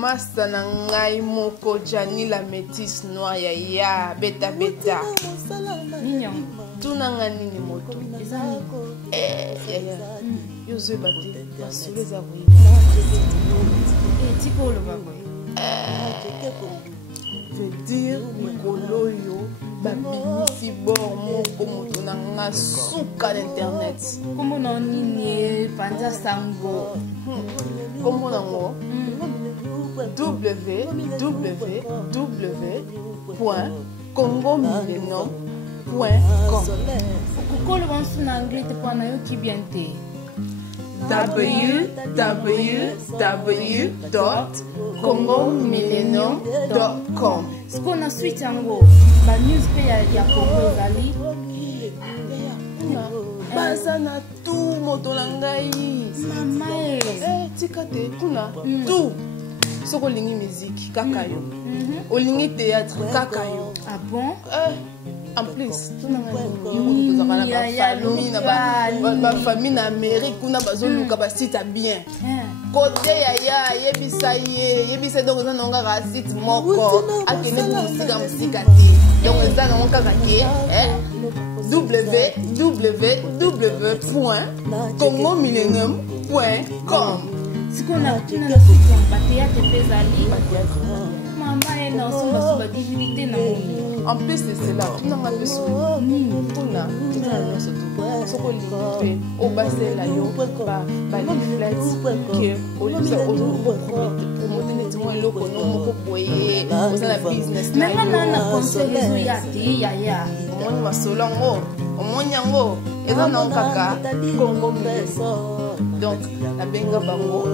Masta na ngai moko Jani la métisse noire ya beta beta. Mignon. Tuna nga nini moto. Yo zwe bate. Basule za wii. Tipo le baboy. Veut dire mikolo yo babimisi bor moko moto na nga suka d'internet. Comment non nini panja sango. Comment nango? www.congomillennium.com. Pourquoi le vent en anglais te prend un qui bien t'es? www.congomillennium.com. Ce qu'on a suite en gros, la news paye à Congo Zali. Bazana tout motolangai. Mama tikate kuna tout. Soko lingi musique kakayo. Olingi théâtre kakayo. Ah bon? En plus, tout na famille na Amérique kuna bazoluka basita bien. Côté yaya yebisa yebisa donc na nga ka site moko akene musika musika ti. Donc ça na nga ka ke www.congomillennium.com. Ce qu'on a tout dans la suite en théâtre Pézali. Maman est dans son divinité dans mon. En plus de cela, tout n'a pas besoin. Tout n'a pas besoin. Ce qu'on dit, au bassin là, yo, bah, les flats que au lieu de promoter les témoins locaux, non, mon copoyer, aux la business. Mais maintenant, on a conseillé les ya. On va solango, on monyango, et on a un caca, Congo. Donc, la benga bango,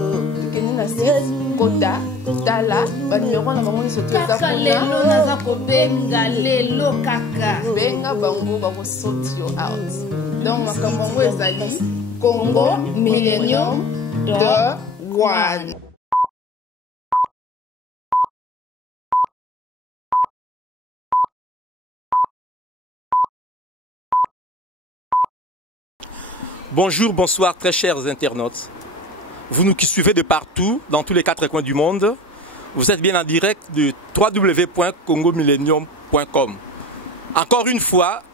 que nous n'avons Kota, Tala, Banyo, la maman se trouve Kaka lelo nazako benga lelo kaka. Benga bango bango sort you out. Donc makambo ezali Congo Millennium de Guan. Bonjour, bonsoir très chers internautes. Vous nous qui suivez de partout, dans tous les 4 coins du monde, vous êtes bien en direct de www.congomillennium.com. Encore une fois,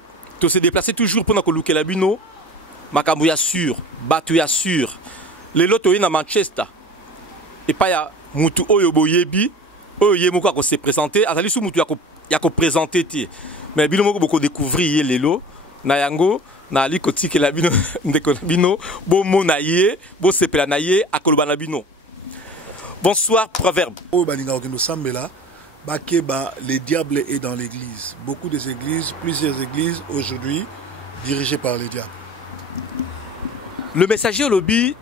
tu se déplacer toujours pour nous la bino, makambo ya sûr, batu ya sûr. Les loto na Manchester. Et pas ya mutu oyo boyebi, oyo yemoko ko se présenter, azali sou mutu ya ko présenter ti. Mais bino moko boko découvrir les lots na yango. Na ali kotike la bino ndeko bino bo mona ye bo sepela na ye akoloba na bino. Bonsoir proverbe. O baninga okendo sambela bakeba le diable est dans l'église. Beaucoup des églises, plusieurs églises aujourd'hui dirigées par les diables. Le messager lobby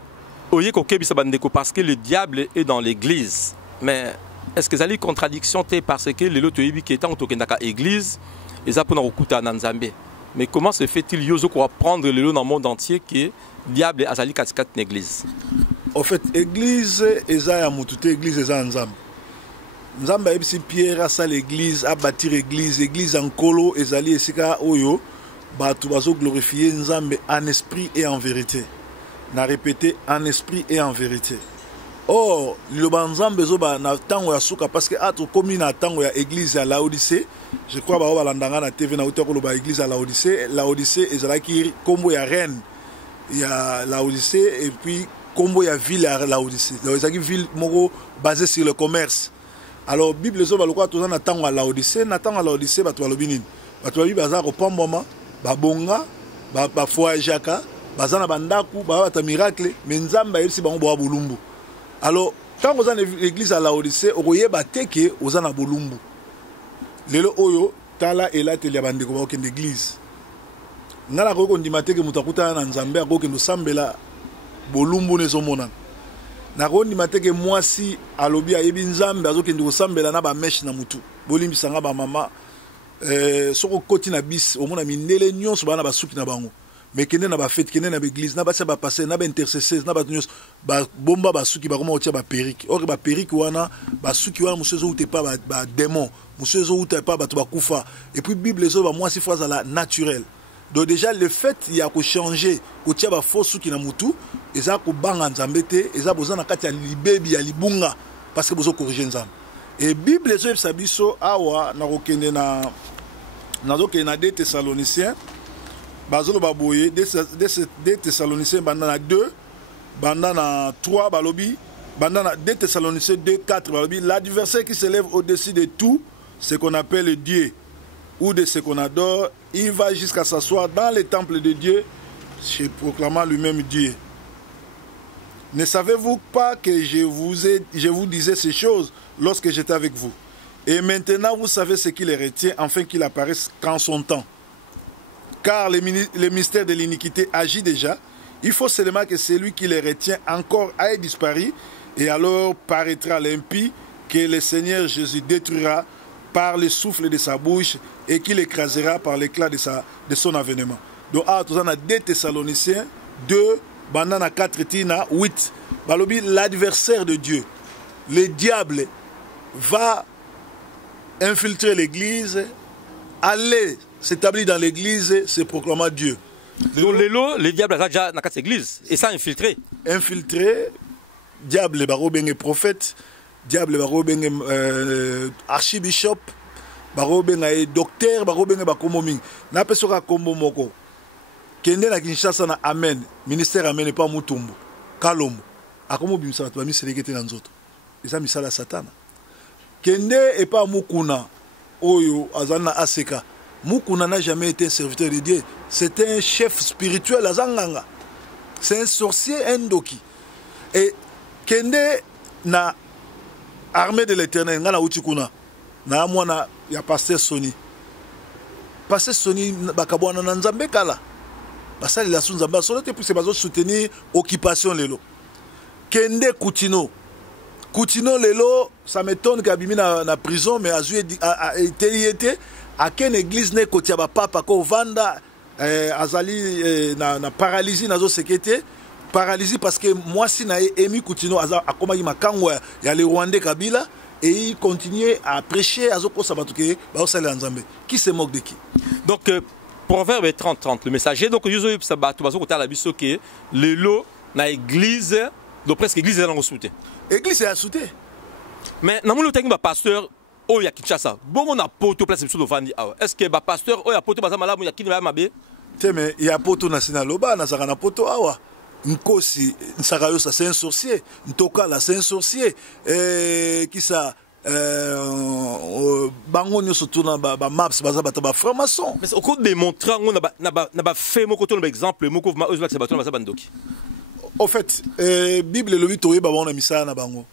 oye kokebisa bandeko parce que le diable est dans l'église. Mais est-ce que ça a une contradiction parce que les loto yebi qui étant tokendaka église et ça pour okuta na Nzambe. Mais comment se fait-il yozo qu'on va prendre le lot dans le monde entier qui est diable azali katikat l'église? En fait, église eza ya mutute, église eza nzambe. Nzambe ebisi Pierre asa l'église, a bâtir église en kolo ezali esika oyo batu bazo glorifier nzambe en esprit et en vérité. Na répété en esprit et en vérité. Or, le banzambe zoba na tango ya suka parce que ato komi na tango ya église à Laodicée. Je crois que ba landanga na TV na uta ko ba église à Laodicée. Laodicée ezalaki kombo ya reine ya Laodicée et puis kombo ya ville à Laodicée. Donc ezalaki ville moko basée sur le commerce. Alors Bible zoba lokwa to na tango ya Laodicée, na tango ya Laodicée ba to lobi nini? Ba to lobi baza ko pamboma, ba bonga, ba foyajaka, baza na bandaku, ba ta miracle, mais nzamba yebisi bango bo bulumbu. Alors, quand vous avez l'église à Laodicée, vous voyez que vous avez bolumbu. Lelo oyo tala ela telia bandeko ba okende église. Ngala ko ndimate ke mutakuta na Nzambe ko kendo sambela bolumbu nezomona. Na ko ndimate ke mwasi alobi ayebi Nzambe azokende ko sambela na ba mesh na mutu. Bolimbisa nga ba mama soko koti na bis omona mindele nyonso bana basuki na bango. Mais kende na ba fête kende na église na ba sa ba passer na ba intercesseurs na ba nyos ba bomba ba suki ba koma otia ba perruque or ba perruque wana ba suki wana musezo ute pa ba démon musezo ute pa ba to ba kufa et puis bible zo ba moi si fois à la naturelle. Donc déjà le fait il y a ko changer ko tia ba faux suki na mutu eza ko banga Nzambe te eza bozana kati ya libebi ya libunga parce que vous corrigez nzambe. Et Bible les sabiso awa na kokende na 2 Thessaloniciens bazolo baboye 2 Thessaloniciens bandana 2 bandana 3 balobi bandana 2 Thessaloniciens 2 4 balobi l'adversaire qui s'élève au-dessus de tout ce qu'on appelle Dieu ou de ce qu'on adore, il va jusqu'à s'asseoir dans le temple de Dieu, proclamant lui-même Dieu. Ne savez-vous pas que je vous disais ces choses lorsque j'étais avec vous? Et maintenant vous savez ce qui les retient, afin qu'il apparaisse qu'en son temps. Car le mystère de l'iniquité agit déjà. Il faut seulement que celui qui les retient encore aille disparu, et alors paraîtra l'impie que le Seigneur Jésus détruira par le souffle de sa bouche et qu'il écrasera par l'éclat de son avènement. Donc, tout ça, on a 2 Thessaloniciens 2, banana 4, tina 8. Balobi, l'adversaire de Dieu, le diable, va infiltrer l'église, aller s'établir dans l'église, se proclamant Dieu. Donc, le diable a déjà dans l'église et ça infiltré. Infiltré, diable, barobeng prophète. Diable barobenge archibishop barobenge docteur barobenge bakomomi na pesoka kombo moko kende na Kinshasa na amen ministère amen pas mutumbu kalombo akomo bimisa bato bamiselekete na nzoto eza misala satana kende et pas mukuna oyo azana aseka mukuna n'a jamais été un serviteur de Dieu, c'était un chef spirituel azanganga, c'est un sorcier endoki et kende na armée de l'Éternel, ngana utikuna na mwana ya pasteur Sony. Pasteur Sony bakabwana na nzambe kala. Basali la sunzamba solo te pour se soutenir occupation lelo. Kende Koutino. Koutino lelo, ça m'étonne qu'abimi na prison mais a été à quelle église ne kotia ba papa ko vanda azali na paralysie nazo sekete. Paralysie parce que moi si na Emi Koutino akoma yi makango ya le Rwandais Kabila et il continue à prêcher azoko sabatuke ba osala nzambe qui se moque de qui. Donc Proverbe 30-30 le messager donc yuzo sabatu bazoko ta la biso ke lelo na église donc presque église dans le soute. Église est soute. Mais na mulu tangi ba pasteur o ya Kinshasa. Bongo na poto place biso dovandi awa. Est-ce que ba pasteur o ya poto bazama malamu ya kini ba mabe? Teme ya poto national loba na zaka na poto awa. Nkosi Nsakayosa c'est un sorcier, Ntokala c'est un sorcier, qui ça bango nyo surtout na ba maps baza bata ba franc-maçon. Mais au cours de montrer na ba fait mon côté exemple moko ma ozwa c'est bato na bandoki. En fait, Bible le bitoye ba na misala na bango.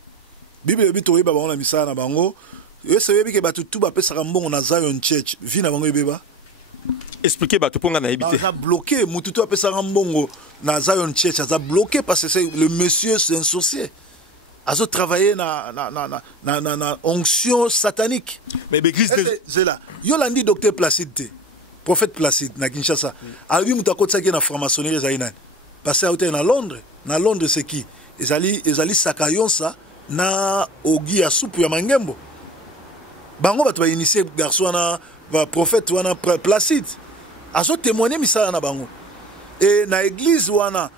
Bible le bitoye ba na misala na bango. Ese yebi ke batu tout ba pesa mbongo na Zion Church, vi na bango ebeba. Expliquer bato ponga na habité. Ça a bloqué, mututu a pesa mbongo na Zion Church, ça a bloqué parce que le monsieur c'est un sorcier. Azo travailler na onction satanique. Mais l'église c'est là. Yolandi docteur Placide, prophète Placide na Kinshasa. Abi mutako tsaki na franc-maçonnerie zaina. Parce que na Londres, na Londres c'est qui? Ezali sakayonsa na ogi ya soupe ya mangembo. Bango bato ba initier garçon na prophète wana Placide. Azo témoigner misala na bango. Et na église wana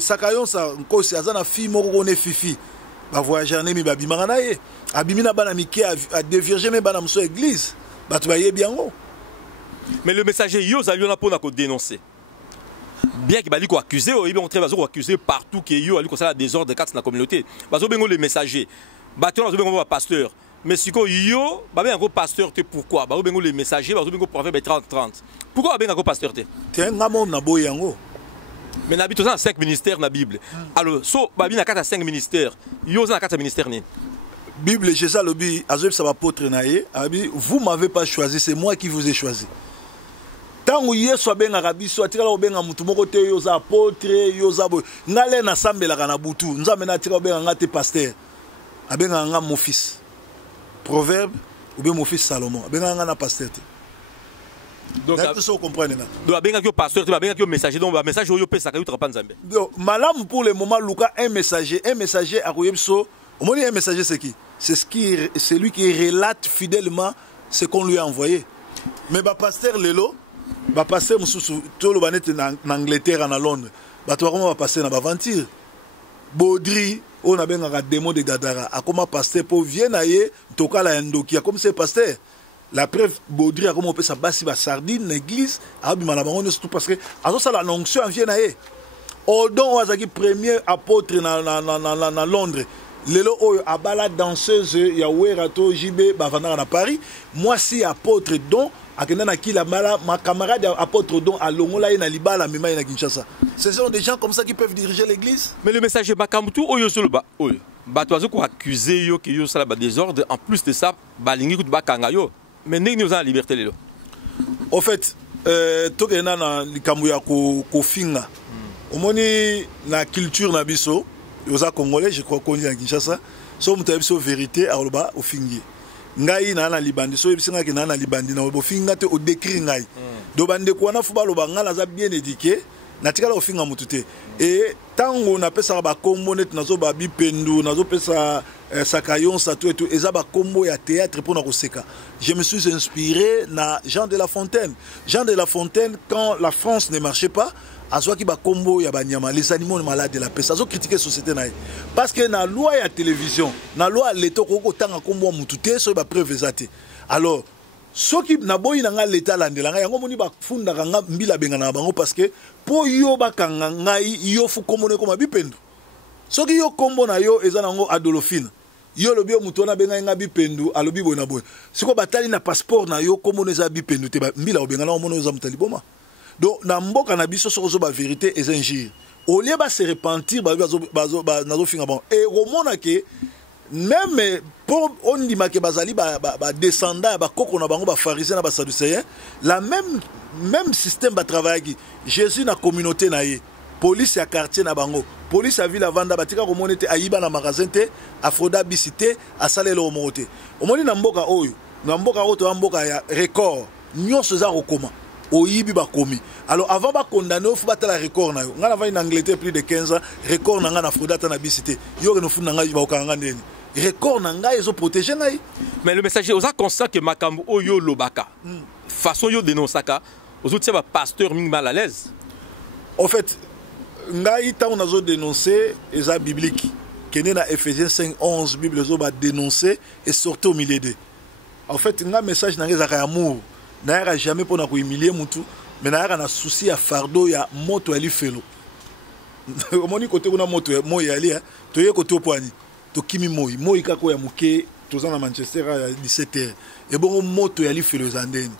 sakayonsa nkosi azana fille moko kone fifi. Ba voyager nemi ba bimanga na ye. Abimina bana mike a dévierger me bana muso église. Bato ba yebi yango. Mais le messager yo zali na pona ko dénoncer. Bien qu'il bali ko accuser, il on très ko accuser partout que yo ali ko ça désordre dans la communauté. Bazo bengo le messager. Bato bazo bengo pasteur. Mais si yo, bah ben un gros pasteur te pourquoi? Bah ben les messagers, bah ben proverbe 30-30. Pourquoi ben un gros pasteur te? T'es un gamin na boyango. Mais n'habite dans 5 ministères na Bible. Alors so bah bien à 5 ministères. Yo dans 4 ministères ni. Bible Jésus lobi azob ça va apôtre naé, abi vous m'avez pas choisi, c'est moi qui vous ai choisi. Tangu Yesu ben arabi so atira lo ben mutu moko te yo za apôtre yo za bo. Ngale na sambela kana butu. Nzambe na atira ben ngate pasteur. Abenga nga mon fils. Proverbe ou bien mon fils Salomon. Ben ngana pasteur. Donc ça comprendre là. Donc ben ngaki pasteur, ben ngaki messager donc message yo pesa ka yutra panzambe. Donc malam pour le moment Lucas un messager à koyebso. Au moins un messager c'est qui? C'est lui qui relate fidèlement ce qu'on lui a envoyé. Mais ba pasteur lelo, ba pasteur mususu to lo banete en Angleterre en Londres. Ba to comment va passer na ba aventure. Baudry on a bien un démon de Dadara a comme pasteur pour vienne aille toka la ndoki comme c'est pasteur la preuve Baudry a comme on peut sa basi ba sardine l'église a bi malabango surtout parce que a ça la onction vient aille Odon wazaki premier apôtre na Londres lelo oyo abala danseuse ya werato JB bavanda na Paris moi si apôtre don akenda na kila mala ma camarade apôtre don a longola na libala mema na Kinshasa. Ce sont des gens comme ça qui peuvent diriger l'église. Mais le message de Bakamutu oyo solo ba oyo batoazo ko accuser yo que yo sala ba désordre en plus de ça balingi ku bakanga yo mais ndenge nous en liberté lelo. En fait tokena na likambo ya ko finga omoni na culture na biso yoza congolais je crois qu'on est à Kinshasa so mutabiso vérité aloba ofingi ngai na libandi so bisinga ke na libandi na ofinga te o décrire ngai do bande ko na fuba loba ngala za bien éduqué na tikala ofinga mutute et tango na pesa ba kombo net nazo ba bipendu nazo pesa sakayon sa tout et tout eza ba kombo ya théâtre pour na koseka. Je me suis inspiré na Jean de La Fontaine. Jean de La Fontaine quand la France ne marchait pas azwa ki ba kombo ya banyama les animaux malades de la peste azo critiquer société na parce que na loi ya télévision na loi l'état ko tanga kombo mutute so ba preuve ezate alors soki na boyi na nga l'état landela nga yango moni ba funda nga mbila benga na bango parce que po yo bakanga ngai yo fu kombo ne ko mabipendu soki yo kombo na yo eza nango Adolphine yo lobi mutu na benga nga bipendu alobi bona boy siko batali na passeport na yo kombo ne za bipendu te ba mbila obenga na mono za mutali boma. Donc, dans le cas de la vérité et injure, au lieu de se repentir, et au moment que même pour on dit que bazali descendant, pharisien, sadducéen, la même système va travailler. Jésus na communauté na ye, police ya quartier na bango, police ya ville vanda batika ko monete ayiba na magasin te, afroda bisité, asale lo mote. Au moment na mboka oyo, na mboka oto mboka ya record, nyonso za rekoma. Oyibi bakomi. Alors avant ba condamner faut battre la record na yo. Ngana va en Angleterre plus de 15 ans, record na nga na fraudata na bisité. Yo no funa nga ba okanga ndeni. Record na nga ezo protéger ngai. Mais le messager oza conscient que makambo oyo lobaka. Façon yo dénonçaka, ozo tia ba pasteur mingi mal à l'aise. En fait, ngai ta on azo dénoncer eza biblique. Kene na Ephésiens 5:11 Bible zo ba dénoncer et sortir au milieu de. En fait, nga message na nga amour. N'a jamais pour humilier mutu mais n'a na souci à fardeau ya moto ali felo au moni côté kuna moto moi ali to ye côté opwani to kimi moi kako ya muke to za na Manchester à 17h et bon moto ali felo zandeni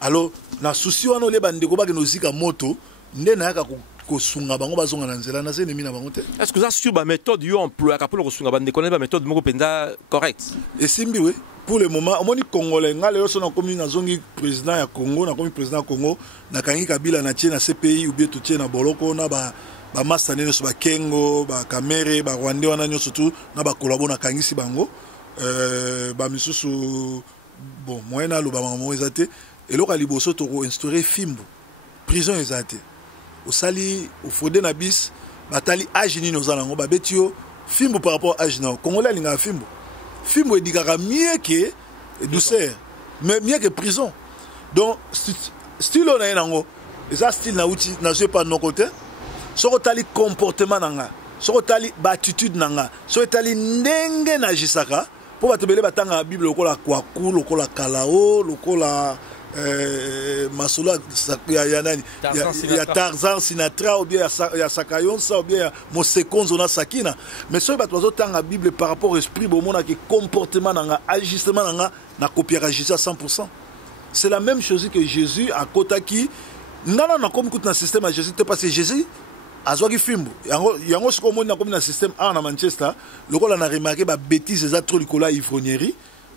alors na souci wana le bande ko ba ke no zika moto nde na ka ko sunga bango bazonga na nzela na zene mina bango te. Est-ce que ça sur ba méthode yo emploie ka pour ko sunga bande connaît ba méthode moko penza correct et simbi oui. Pour le moment, on est congolais. Nous sommes comme un président du Congo, nous président du Congo, na kangi Kabila na tient na CPI ou bien tout tient na Boloko, na ba master ne ba Kengo, ba Kamere, ba Rwanda wana nyo surtout na ba collabo na kangi si bango, ba misusu bon moyena lo ba mamo ezate et lo kaliboso to instaurer fimbo prison ezate. Au sali au fodé na bis batali âge ni nos alango ba betio fimbo par rapport à âge na Congolais linga fimbo. Film est mieux que douceur, mais mieux que prison. Donc, style on a un ça style na outil na je pas de nos côtés. Soko tali comportement nanga, soko tali attitude nanga, soko tali ndenge na jisaka. Pour batebele batanga Bible lokola kwaku, lokola kalao, lokola Masolo ya nani ya Tarzan Sinatra ou bien ya Sakayonsa ou bien Mosekonzo na Sakina mais so ba tozo tanga Bible par rapport au esprit bon mona que comportement nanga agissement nanga na copier Jésus à 100%. C'est la même chose que Jésus à Kotaki ngana na comme tout un système à Jésus te passer Jésus azwaki fimbo yango siko mona comme un système na Manchester lokola na remarqué ba bêtise za trop likola ivrognerie.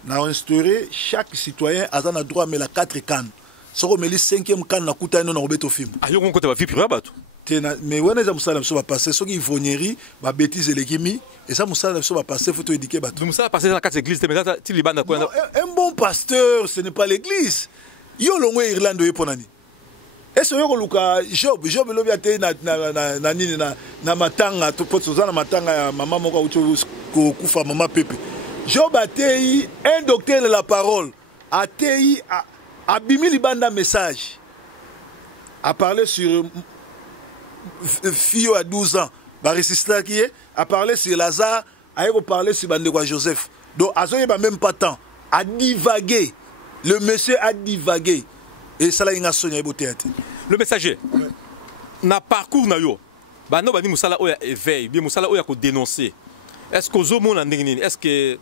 N'a instauré chaque citoyen a un droit mais la 4 cannes. Si on met le 5e canne na kuta no na obeto film. Ah yo konko te ba vie privée bato. Mais on a musala so va passer so ki ivognerie ba bêtise lekimi et ça musala so va passer faut to éduquer bato. Donc ça passer dans 4 églises mais ça ti libanda ko. Un bon pasteur ce n'est pas l'église. Yo longo Irlande yo ponani. Est-ce que luka Job lobi ate na nini na matanga to potso za na matanga ya mama moko ucho kufa mama pepe. Job a tei un docteur de la parole a tei a bimi libanda message a parlé sur fille à 12 ans Barisista qui est a parlé sur Lazare, a parlé sur Bandekwa Joseph. Donc Azoye ba même pas temps à divaguer. Le monsieur a divagué et ça là il a sonné au théâtre. Le messager. Na parcours na yo. Ba no ba ni musala oya éveil, bien musala oya ko dénoncer. Est-ce que aux mona ndengini, est-ce que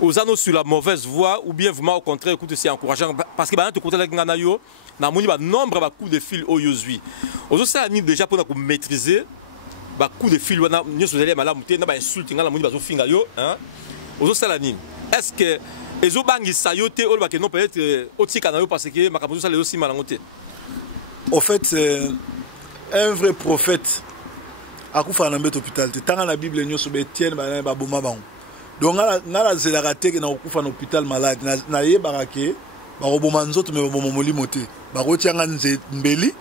aux anneaux sur la mauvaise voie ou bien vraiment au contraire écoute c'est encourageant parce que ba to côté la ngana yo na moni ba nombre ba coup de fil oyozui. Aux ça ni déjà pour maîtriser ba coup de fil wana nyoso zali malamu te na ba insulte ngala moni ba zo finga yo hein. Aux ça la nini. Est-ce que ezo bangi sayote ou ba que non peut-être otika na yo parce que makamuzo ça les aussi malangote. Au fait un vrai prophète a kufa na mbet hôpital te tanga na Bible nyoso be tienne ba boma bango. Donc ngala zelaka te ke na kufa na hôpital malade na yebaka ke ba roboma nzoto me ba molimo te. Ba rotianga nze mbeli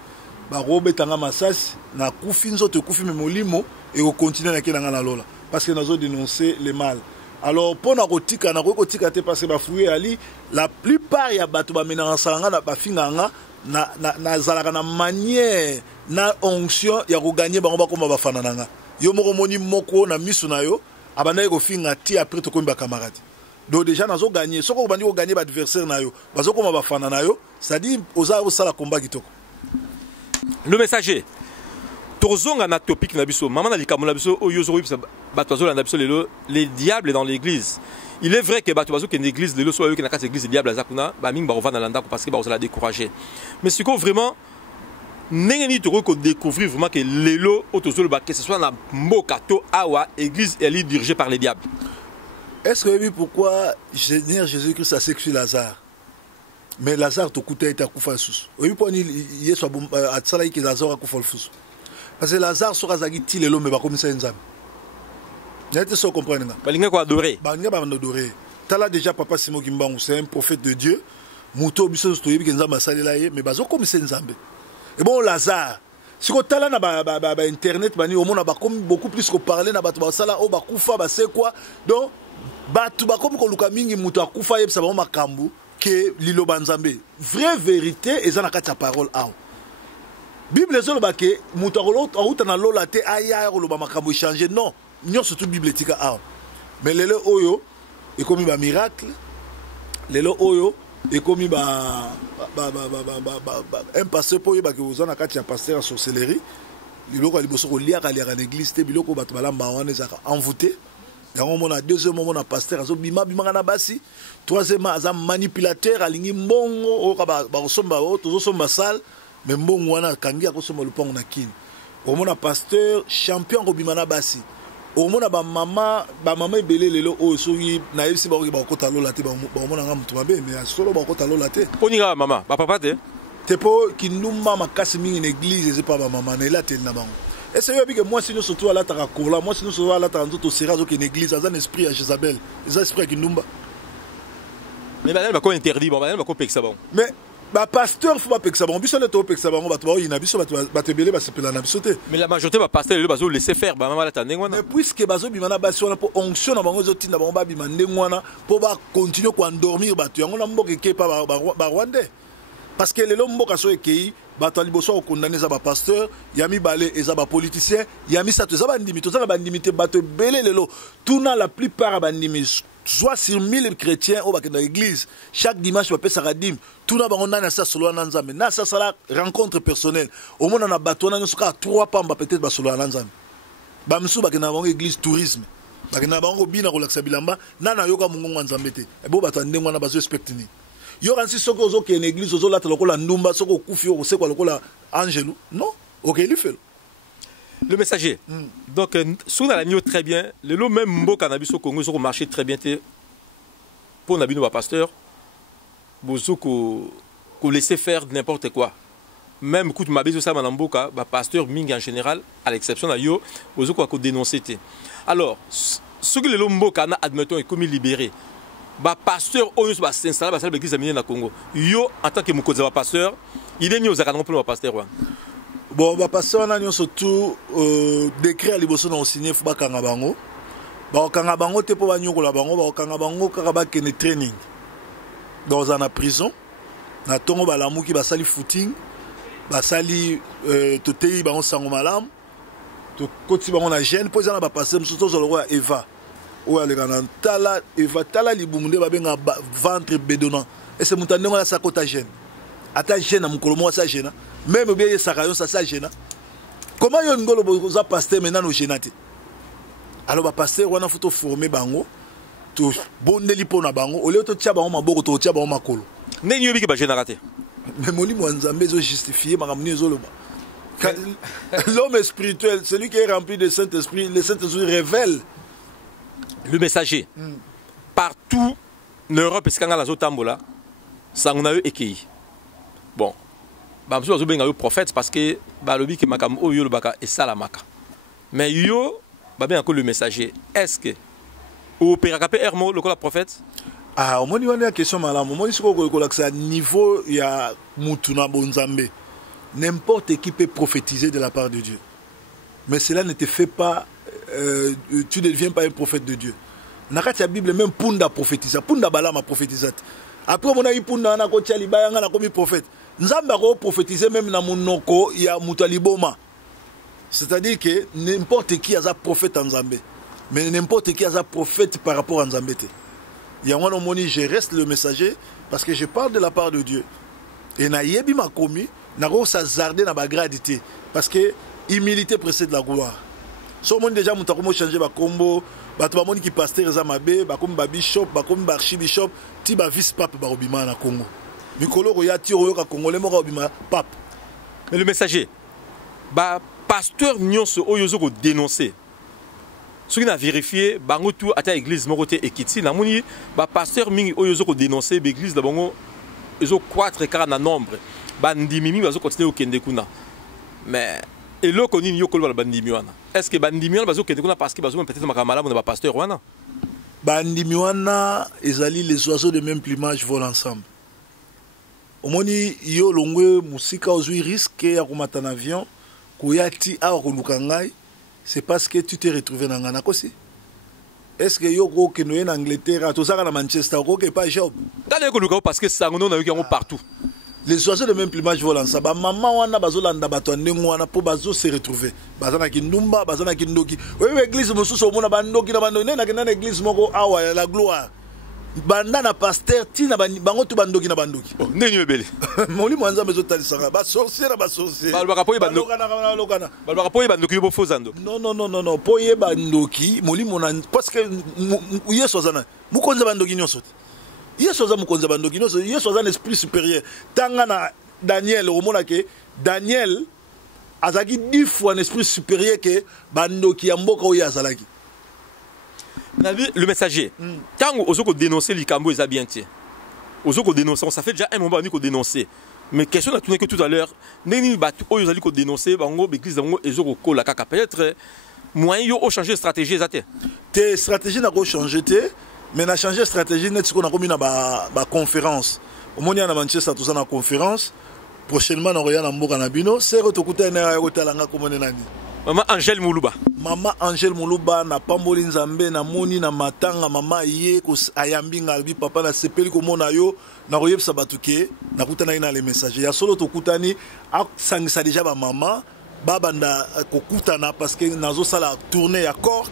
ba robetanga masasi na kufi nzoto kufi me molimo et ko continuer na kelanga na lola parce que nazo dénoncer le mal. Alors pour na kotika na kotika te parce que ba fouiller ali la plupart ya bato ba menanga na ba finganga na zalaka na manière na onction ya ko gagner bango ba koma ba fanananga yo moko moni moko na misu na yo abana ko finga ti après to komba camarade donc déjà nazo gagner soko bandi ko gagner ba adversaire na yo bazo koma ba fanana yo ça dit oza o sala combat kitoko. Le messager tozonga na topic na biso maman na likambo na biso oyo zo wipsa batozo na biso lelo les diables dans l'église. Il est vrai que batozo que l'église lelo so yo que na kati église diable zakuna ba mingi ba rovana landa parce que ba oza la décourager. Mais ce qu'on vraiment n'engeni to ko découvrir vraiment que lelo otozo ba que ce soit na mbokato awa église elle est dirigée par les diables. Est-ce que vous savez pourquoi Jésus-Christ a sécurisé Lazare? Mais Lazare to kuta ita kufa sous. Oui pour ni yeso a tsala ki Lazare a kufa sous. Parce que Lazare sera zagiti lelo mais ba comme ça nzambe. N'êtes ce comprendre nga. Balinga ko adorer. Balinga ba adorer. Tala déjà papa Simon Kimbangu c'est un prophète de Dieu. Muto biso to yebi nzamba salela ye mais bazo comme ça nzambe. Et bon Lazare si ko tala na ba internet bani au monde ba comme beaucoup plus ko parler na bato ba sala o ba kufa ba c'est quoi. Donc bato ba comme ko luka mingi muto akufa yebisa ba makambu ke lilo banzambe. Vraie vérité ezana kati ya parole awo. Bible ezolo ba ke muto auta na lola te aya ko loba makambu changer non. Nyo surtout Bible tika awo. Mais lelo oyo e komi ba miracle. Lelo oyo et comme il un pasteur pour y ba que vous en a kati ya pasteur en sorcellerie biloko liboso ko liaka liaka na église te biloko bato balamba wana ezaka envoûté yango mona deuxième moment na pasteur azo bima na basi troisième aza manipulateur alingi mbongo o ba kosomba o tozo somba sale mais mbongo wana kangi akosomba lupango na kini o mona pasteur champion ko bima na basi au monde ba maman ebele lelo o soki na yebisi ba kota lola te ba mona nga mutu mabe mais solo ba kota lola te oninga mama ba papa te te po kindumba makasi mingi na église c'est pas ba maman na elatel na bango et c'est yo bige moi sinon surtout ala taka kola moi sinon surtout ala taka nzoto sera zo ki na église azan esprit à Jézabel les esprits kindumba mais ba ko interdit bon ba ko peksa bon mais ba pasteur faut pas peksa bon biso le to peksa bon ba to ba ina biso ba tebele ba sepela na biso te mais la majorité ba pasteur le bazo laisser faire ba mama la tande ngwana mais puisque bazo bimana basi wana po onction na bango zo tinda bango ba bimande ngwana po ba continuer ko endormir ba to yango na mboka ke pa ba rwandais parce que les mboka so ekei bato liboso ko condamner za ba pasteur yami balé eza ba politicien yami sa to za ba ndimi to za ba ndimi te bato belé lelo tuna la plupart ba ndimi soit sur 1000 chrétiens au bac dans l'église chaque dimanche va payer sa radim tout na bango na sa solo na nzambe na sa sala rencontre personnelle au monde na bato na nsoka 3 pamba peut-être ba solo na nzambe ba msu bac na bango église tourisme bac na bango bina ko laksa bilamba na yoka mungu nzambe te e bo bato ndengwa na bazo expect ni yo ransi soko zo ke na église zo lata lokola ndumba soko kufi o se kwa lokola angelu non OK il fait le messager. Donc, sous la ligne très bien, le lot même mot cannabis au Congo, sur marché très bien. Pour Nabino, pasteur, vous laissez faire n'importe quoi. Même coup de ma bise, ça, Manamboka, pasteur Ming en général, à l'exception de Yo, vous avez dénoncé. Alors, ce que le lot Kana, admettons, est comme libéré. Pasteur, on va s'installer dans l'église de Congo. Yo, en tant que Moukoza pasteur, il est mis aux académies pour le pasteur. Bon, pasteur, on a surtout décret à liboso na signé faut ba kanga bango. Ba kanga bango te po ba nyokola bango, ba kanga bango kaka ba kene training. Dans una prison, na tongo ba lamuki ba sali footing, ba sali totei bango sango malam. tokoti bango na gêne mpo eza na bapaster mosusu tozala lokola eva oyo aleka na tala eva tala libumu nde babenga ventre bédonnant ese moto ndenge wana asa kota gêne ata gêne na mokolo moko asa gêna même obi eyesaka yo asa gêna comment yo ngolo oza paster maintenant ogéna te alors bapaster wana fo toforme bango tobondeli mpo na bango olio totia bango maboko totia bango makolo ndenge yobiki bagénaka te mais molimo ya nzambe ezojustifie makambo nini ezoloba l'homme spirituel celui qui est rempli de Saint-Esprit le Saint-Esprit révèle le messager partout en Europe esikanga nazotambola sango na yo ekei bon bamosusu bazobenga yo prophète parce que balobi ke makambo oyo olobaka esalamaka mais yo babengaka le messager est-ce que opéraka mpe hermo lokola prophète ah omoni wana ya question malamu omoni sikoyo kolakisa niveau ya mutu na bonzambe n'importe qui peut prophétiser de la part de Dieu mais cela ne te fait pas tu ne deviens pas un prophète de Dieu. Na kati ya Bible même punda prophétisa, punda balama prophétisa. Après mon aïe punda na ko tiali bayanga na komi prophète. Nzambe ko prophétiser même na monoko ya mutaliboma. C'est-à-dire que n'importe qui a un prophète en Nzambe. Mais n'importe qui a un prophète par rapport à Nzambe. Il y a un moni je reste le messager parce que je parle de la part de Dieu. Et na yebi ma komi na ko sa zarder na ba gradité parce que humilité précède la gloire. So mon déjà muta komo changer ba combo bato ba moni ki pasteur za mabe ba comme ba bishop ba comme ba archibishop ti ba vice pape ba obima na Congo mikolo ko ya ti oyo ka congolais mo ka obima pape mais le messager ba pasteur nyonso oyo zo ko dénoncer ce qui n'a vérifié bango tout ata église mo côté ekiti na moni ba pasteur mingi oyo zo ko dénoncer ba église da bango ezo 4 car na nombre ba ndimi mingi bazo continuer au kende kuna mais et là, on y a bandimiwana. Est-ce que bandimiwana bazo kende kuna parce que bazo peut-être makamala mon pasteur wana? Bandimiwana ezali les oiseaux de même plumage volent ensemble. Omoni yo longwe musika ozui risque ya komata en avion koyati awa koluka ngai c'est parce que tu t'es retrouvé dans ngana kosi. Est-ce que yo ko kenoye en Angleterre tozaka na Manchester ko ke pas job? Tala koluka parce que sangono na yo yango partout. Les oiseaux de même plumage volent ensemble. Maman wana bazolanda bato ndenge wana po bazo se retrouver. Bazana kindumba, bazana kindoki. Oui, église mosusu omona bandoki na bandoki na kena église moko awa ya la gloire. Banda na pasteur tina bango tu bandoki na bandoki. Ndeni mebele. Moli mwanza mezo talisaka ba sorcier na ba sorcier. Balbaka poyi bandoki. Balbaka poyi bandoki bo fozando. Non, poye bandoki, moli mona parce que yeso zana. Mukonza bandoki nyoso. Yeso za mukonza bandoki nyoso, yeso za un esprit supérieur. Tanga na Daniel omona ke Daniel azaki 10 fois un esprit supérieur que bandoki ya mboka oyo azalaki. Le messager, quand on a dénoncé l'Ikambo, ils ont bien été. On a dénoncé, ça fait déjà un moment qu'on a dénoncé. Mais question à tourner que tout à l'heure, nous avons dénoncé, l'église a peut-être moyen de changer de stratégie. Tes stratégies n'ont pas changé, mais on a changé de stratégie, nous avons mis une conférence. Au moment où on a Manchester, nous avons une conférence. Prochainement, nous avons une conférence. C'est Maman Angèle Moulouba. Maman Angèle Moulouba na pamboli nzambe na moni na matanga mama ye ko ayambi ngalbi papa na sepeli ko mona yo na koyebisa batuke na kutana ina les messages ya solo to kutani sangisa déjà ba mama babanda ko kutana parce que nazo sala tourner ya Cork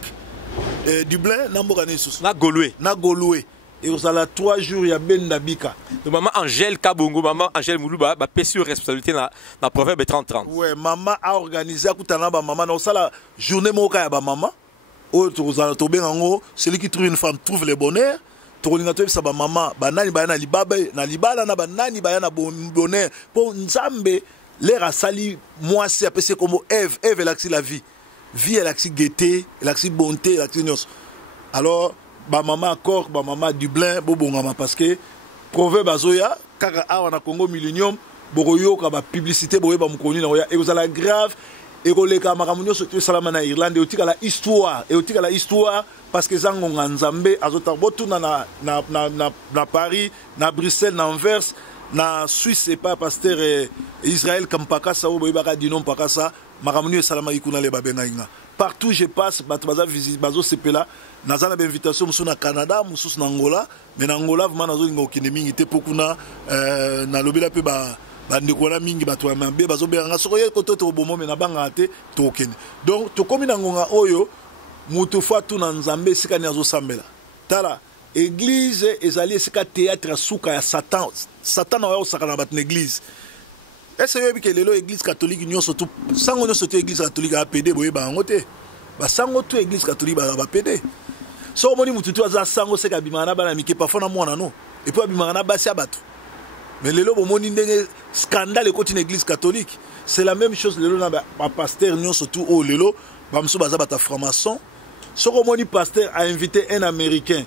Dublin na mboka nesus na Gaulois et aux ala 3 jours ya benda bika. Donc maman Angèle Kabongo, maman Angèle Moulouba, ba pèse sur responsabilité na proverbe 30-30. Ouais, maman a organisé akutana ba maman na sala journée moka ya ba maman. O to bengango, celui qui trouve une femme trouve le bonheur. To linga to sa ba maman, ba nani ba na libaba na libala na ba nani ba na bonheur. Pour Nzambe l'air a sali moi c'est appelé comme Ève, elle a la vie. Vie elle a gaieté, elle a bonté, elle a nyos. Alors ba maman Cork, ba maman Dublin, bobongama parce que proverbe azoya kaka awa na Congo Millennium boroyo ka ba publicité boye ba mukoni na oya et vous allez grave et koleka makamunyo soki salama na Irlande et la histoire parce que zango nzambe azota botuna na Paris, na Bruxelles, na Anvers, na Suisse et pas pasteur Israël Kampaka sa boye baka dinom pakasa makamunyo salama ikuna le babenga inga. Partout je passe, bazo visite, bazo sepela. Nazana invitation musu na Canada, musu na Angola, mais na Angola vraiment nazo linga okende mingi te pokuna na lobela pe bandeko na mingi bato ya mabe bazobenganga soko ye koto to bomo me na banga te to kende donc to komi na ngonga oyo mutu fa tu na nzambe esika ni azosambela tala église ezali esika théâtre suka ya satan satan oyo osaka na bato na église est-ce que que lelo église catholique nyonso tu sango nyonso tu église catholique a pédé boye bango te ba sango tu église catholique ba pédé so moni mutu tu aza sango seka bimana bana mike parfois na mwana no et puis bimana basi abato. Mais le lobo moni ndenge scandale côté l'église catholique, c'est la même chose le lo na ba pasteur nyon surtout au lelo bamso baza bata franc-maçon. Soko moni pasteur a invité un américain,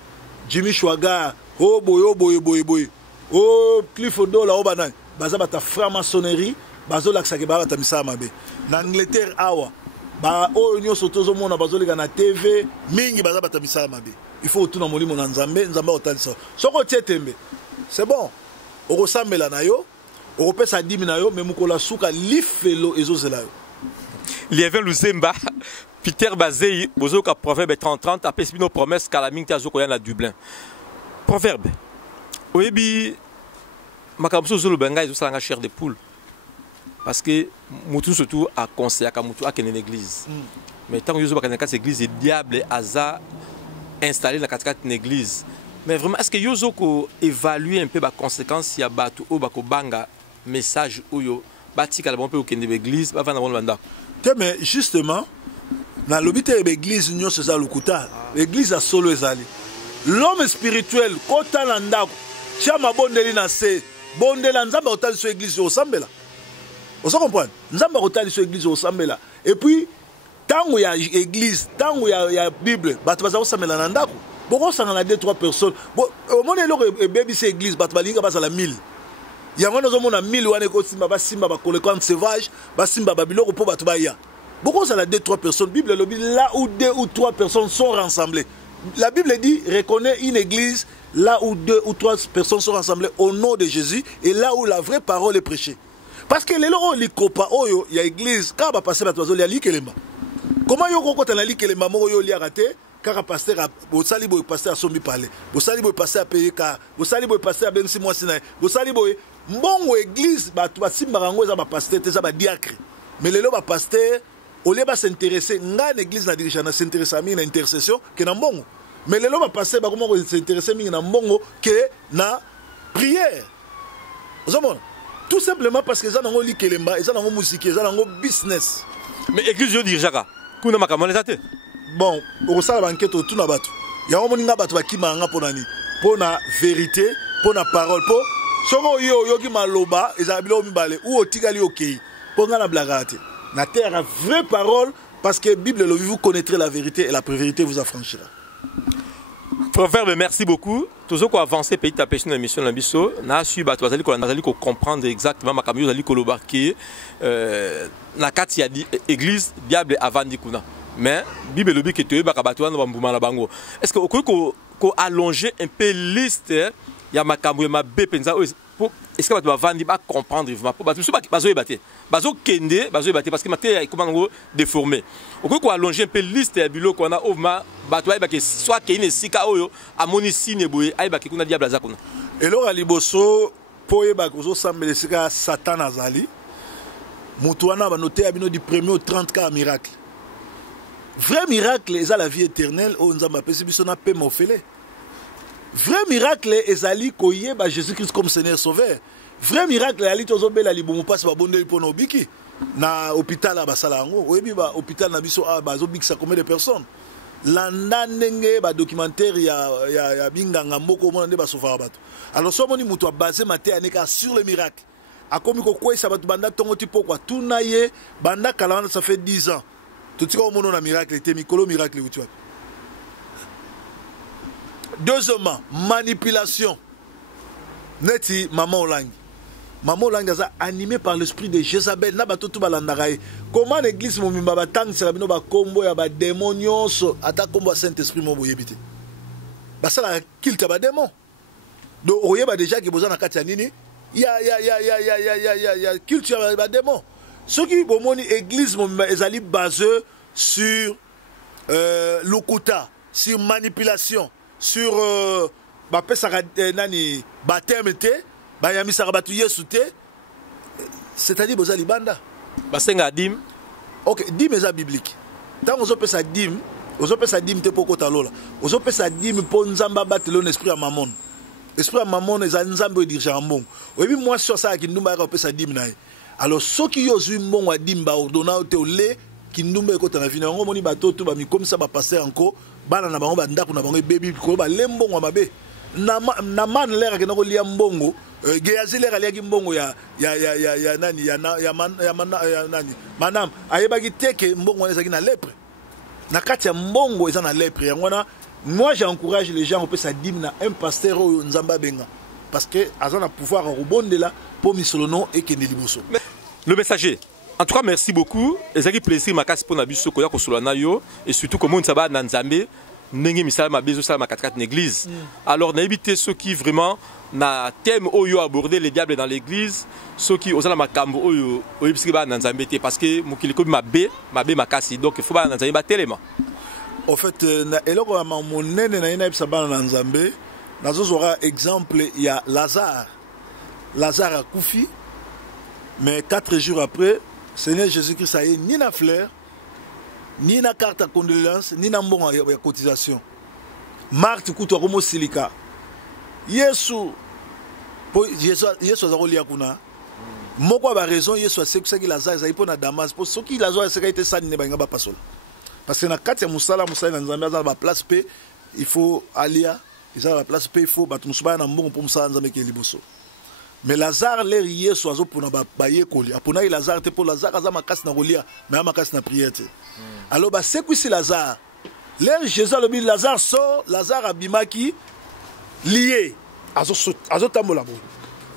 Jimmy Swaggart, oh boy. Oh Clifford Dola obana baza bata franc-maçonnerie, bazo laksake bata misa mabe. Na Angleterre awa ba o nyon surtout zo mona bazo lega na TV mingi baza bata misa mabe. Il faut tout na molimo na nzambe otalisa. Soko tietembe. C'est bon. Orosambela na yo, oropesa dimi na yo, mais mukola suka lifelo ezozela yo. Lievin Luzemba, Peter Bazei, bozoka proverbe 30-30, apesi bino promesse kalaming te azoko ya na Dublin. Proverbe. Oyebi makamso zolo benga ezosalanga chair de poule. Parce que mutu surtout a conseillé ka mutu a kene l'église. Mais tant que yozo bakana kat église et diable aza installé na kat église. Mais vraiment, est-ce que Yozoko évalue un peu les conséquences si y a batu ou bako banga message ou yo bati kalabon peu au kende l'église avant d'avoir le mandat. Mais justement, dans l'obité de l'église, nous c'est ça le kuta. L'église a solo ezali. L'homme spirituel, kota landa, chama bondeli na se, bondela nzamba otali sur l'église au sambela. Vous comprenez? Nzamba otali sur l'église au sambela. Et puis, tant où il y a église, tant où il y a Bible, batu baza au sambela nandako. Beaucoup ça en a 2-3 personnes. Au moment où baby c'est église, batbalinga bas à la 1000. Il y a un moment 1000 ou un éco simba bas simba bas collectant sauvage, bas simba babilo pour batubaya. Beaucoup ça a 2-3 personnes. Bible le dit là où 2 ou 3 personnes sont rassemblées. La Bible dit reconnaît une église là où 2 ou 3 personnes sont rassemblées au nom de Jésus et là où la vraie parole est prêchée. Parce que les loro li kopa oyo il y a église quand va passer batozo li ali kelema. Comment yo kokota na li kelema mo yo li raté? Car pasteur bosali boy pasteur sombi parler bosali boy pasteur payer car bosali boy pasteur ben 6 mois sina bosali boy mbongo église ba simba rango za ba pasteur te za ba diacre mais lelo ba pasteur au lieu ba s'intéresser nga l'église na dirigeant na s'intéresser à mi na intercession que na mbongo mais lelo ba pasteur ba comment s'intéresser mi na mbongo que na prière ozomona tout simplement parce que za nango likelemba za nango musique za nango business mais église yo dirigeaka kuna makamone zate. Bon, au sein de l'enquête autour de la bateau, il y a un moment qui m'a dit pour la vérité, pour la parole, pour ce yo qui m'a loba, et ça ou au tigali ok, pour la blague. La terre a vraie parole parce que la Bible, vous connaîtrez la vérité et la vérité vous affranchira. Proverbe, merci beaucoup. Toujours qu'on avance petit à petit dans l'émission de l'ambition, n'a su comprendre exactement ma camion d'ali kolobarki na kati ya église diable avant dikuna. Mais Bible le dit que tu es bakabatuan dans mbuma la bango. Est-ce que ko allonger un peu liste ya makambo ya mabe penza est-ce que tu vas vendre ba comprendre vraiment pas tout ça bazo ebate bazo kende bazo ebate parce que maté comment ngo déformé ko allonger un peu liste ya biloko on a ovma bato ay bake soit ke ine sika oyo amoni signe boye ay bake kuna diable za kuna elora liboso poye bakozo sambele sika satan azali mutu wana ba noter ya bino du premier au 30 cas miracle. Vrai miracle est la vie éternelle. Oh, nous avons appelé ça paix mofele. Vrai miracle est ali koye ba Jésus-Christ comme Seigneur Sauveur. Vrai miracle est ali tozo bela libomo passe ba bonde pour no biki na hôpital ba salango. Oyebi ba hôpital na biso ba zo biki ça combien de personnes. Landa ndenge ba documentaire ya binganga mboko mona nde ba sauver bato. Alors so moni mutu basé maté aneka sur le miracle. Akomi ko kwesa bato banda tongo tipo kwa tunaye banda kalanda ça fait 10 ans. Tout ce qu'on a un miracle, c'était Mikolo miracle. Deuxièmement, manipulation. Neti maman Olang. Maman Olang est animée par l'esprit de Jézabel. Comment l'église m'a mis tang serabino ba combo ya ba démonios ata combo Saint-Esprit mo boyebité. Ba ça la kilte ba démon. Donc oye ba déjà que besoin na kati ya nini? Ya culte ba démon. Ce qui est l'église est basée sur l'okuta, sur manipulation, sur baptême, c'est-à-dire boza libanda basenga dim. ok dim eza biblique tant ozopesa dim te po kota lola ozopesa dim po nzamba batelo l'esprit à mamon. Esprit à mamon eza nzambe dirige en mbongo oyebi moi sur ça ki ndumba ka opesa dim na ye alors soki yo zui mbongo a dim ba ordona te ole ki ndumba ekota na vina ngo moni bato to ba mi comme ça ba passer encore bana na bango ba ndako na bango baby ko ba lembongo mabe na man lera ke nako lia mbongo geyazi lera lia ki mbongo ya nani ya nani manam ayeba ki teke mbongo eza ki na lepre na kati ya mbongo eza na lepre yangona. Moi, j'encourage les gens à faire dîme à un pasteur ou Nzamba Benga. Parce que Azan a pouvoir à rebondir là pour Misolono et Kendeli Bosso. Le messager, en tout cas, merci beaucoup. Et ça qui plaisir, ma casse pour Nabuso, Koya Kosolana yo, et surtout comment on s'abat dans Nzambe, Nengi Misala, ma bezo, ma 4 l'église. Alors, n'évitez ceux qui vraiment, na thème oyo aborder les diables dans l'église, ceux qui osent la makambo oyo, oyo psikiba dans Nzambe, parce que Mokiliko ma casse, donc il faut pas dans Nzambe tellement. En fait, eloko mon nene na ina sabana na Nzambe nazozora exemple il y a Lazare a koufi mais 4 jours après Seigneur Jésus-Christ a ni na fleur ni na carte à condoléance ni na mbongo ya cotisation Marthe kuto komo silika Yesu azakolia kuna moko ba raison Yesu asekisa ki Lazare za ipo na Damas pour soki Lazare aseka ite sani ne ba ngaba pasola. Parce que dans le Moussala na Nzambe a la place P, il faut alia, il a la place P, il faut battre Moussala na mbongo pour Moussala Nzambe qui est liboso. Mais Lazare l'air hier soit pour na baye koli. Apona Lazare te pour Lazare a ma casse na rolia, mais a ma casse na prière. Alors bah c'est quoi si Lazare? L'air Jésus le bin Lazare sort, Lazare abimaki lié. Azo tambola bon.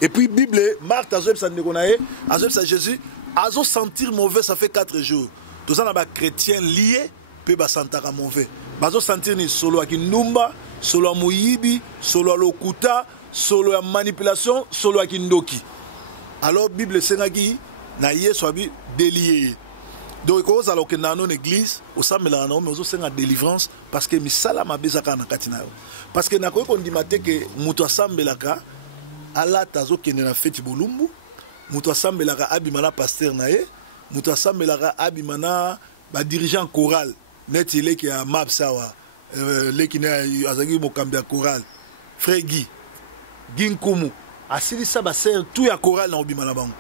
Et puis Bible Marthe azo ça ne connaît, azo ça Jésus, azo sentir mauvais ça fait 4 jours. Tous ça na chrétien lié pe ba santaka mauvais bazo sentir ni solo aki numba solo a moyibi solo a lokuta solo a manipulation solo aki ndoki alors Bible sengaki na Yesu abi délié donc ko za loke na non église o samela na mais ozo senga délivrance parce que misala mabezaka na katina yo parce que na ko ndimate ke muto asambelaka alata zo kende na feti bolumbu muto asambelaka abimana pasteur na ye muto asambelaka abimana ba dirigeant choral net il qui a map sawa leki na azaki mokambi ya choral frère Guy Ginkumu asili sa ba ser tout ya choral na obimana bango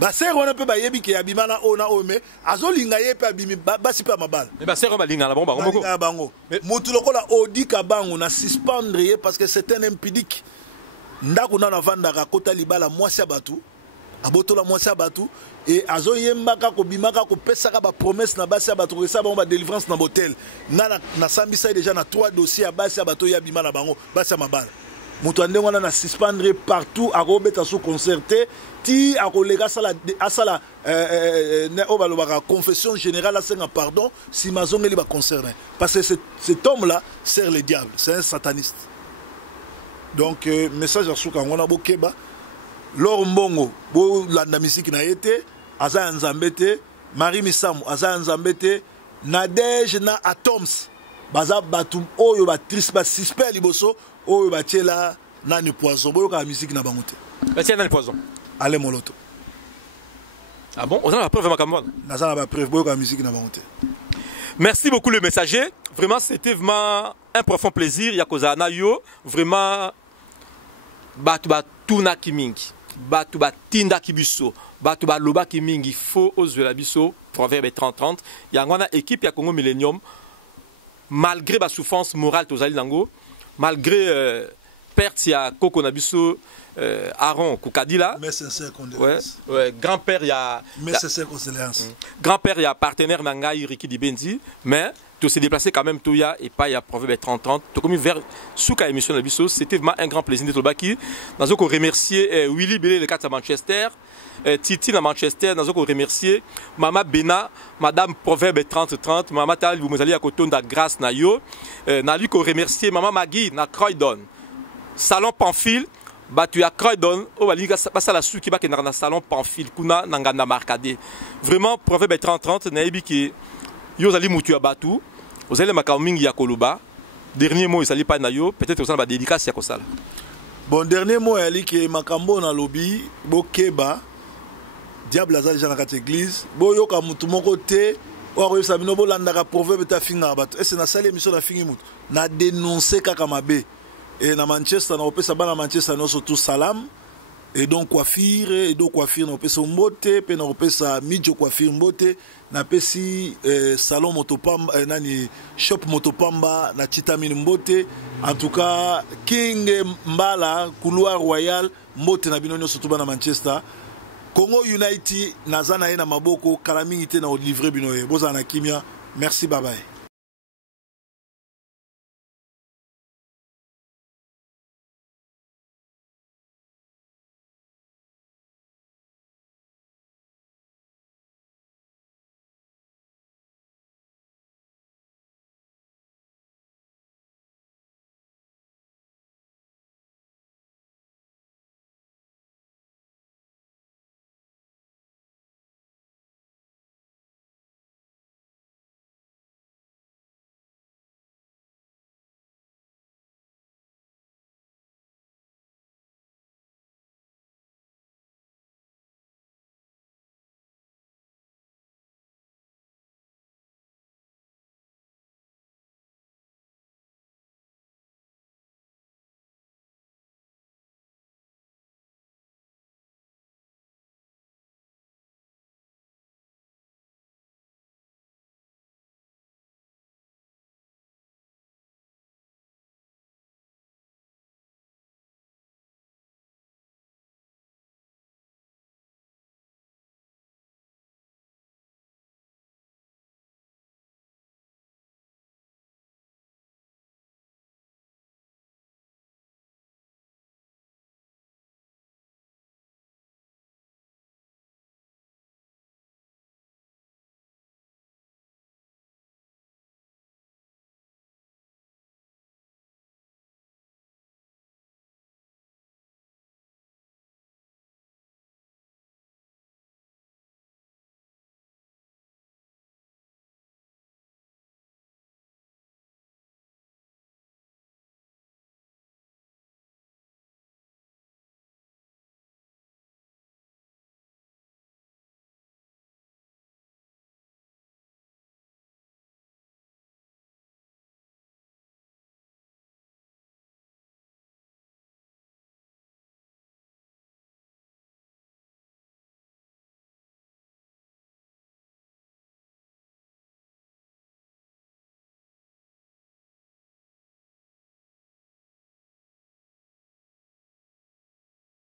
ba ser on peut ba yebi ke abimana ona ome azolinga ye pe abimi basi pa mabala mais ba ser on ba linga na bango mutu lokola odika bango na suspendre ye parce que c'est un impudique ndako na vanda kota libala mwasi ya batu abotola mwasi ya batu et azo yembaka ko bimaka ko pesaka ba promesse na basi ya batu ko sa ba délivrance na botel na sambisa déjà na 3 dossiers ya basi ya batu ya bima na bango basi ya mabala mutu ande wana na suspendre partout a robeta sous concerté ti a kolega sala asala ne obalobaka confession générale à senga pardon si mazongeli ba concerné parce que cet homme là sert le diable, c'est un sataniste. Donc message à souka ngona bokeba Lor Mbongo, bo landa musique na yete, aza nzambete, Marie Misamu, aza nzambete, Nadège na Atoms, baza batum oyo ba triste ba suspect liboso, oyo ba tiela na ni poison, boyo ka musique na bangote. Ba tiela na ni poison. Allez moloto. Ah bon, on a la preuve makambo. Na za la preuve boyo ka musique na bangote. Merci beaucoup le messager. Vraiment c'était vraiment un profond plaisir yakoza na yo, vraiment batu tuna kimingi. Batu tinda kibiso batu loba kimingi fo ozwela biso proverbe 30-30 yangwana équipe ya Congo Millennium malgré ba souffrance morale tozali nango malgré perte ya koko na biso Aaron Koukadila mais sincère condoléances ouais grand-père ya mais sincère condoléances grand-père ya partenaire nangai Riki Dibenzi mais tout s'est déplacé quand même Toya et pas il y a proverbe 30-30 tout comme vers Souka émission de Bisso c'était vraiment un grand plaisir de Tolbaki nous avons remercier Willy Belé le 4 à Manchester Titi à Manchester nous avons remercier Mama Bena Madame proverbe 30-30 Mama Tal vous allez à côté de grâce na yo na lui qu'on remercier Mama Magui na Croydon salon Pamphile batu ya Croydon o balinga passa la souki ba ke na salon Pamphile kuna nangana markade vraiment proverbe 30-30 na yebi ki yo zali mutu ya batu vous allez makaming ya koloba dernier mot il pas na yo peut-être vous allez dédicace ya kosala bon dernier mot ali que makambo na lobby bokeba diable aza déjà na kati église boyoka mutu moko te okoyebisa bino bolandaka proverbe ta fingaka bato ese nasali émission na fingi mutu na dénonce kaka mabe et na Manchester na opesa bana Manchester nyonso tout salam et donc coiffure na opesa mbote pe na opesa mijo coiffure mbote na pesi salon motopamba nani shop motopamba na chitamini mbote en tout cas King Mbala couloir royal mbote na bino nyonso tout bana Manchester Congo United nazana na maboko kala mingi te na livrer bino boza na kimia merci bye bye.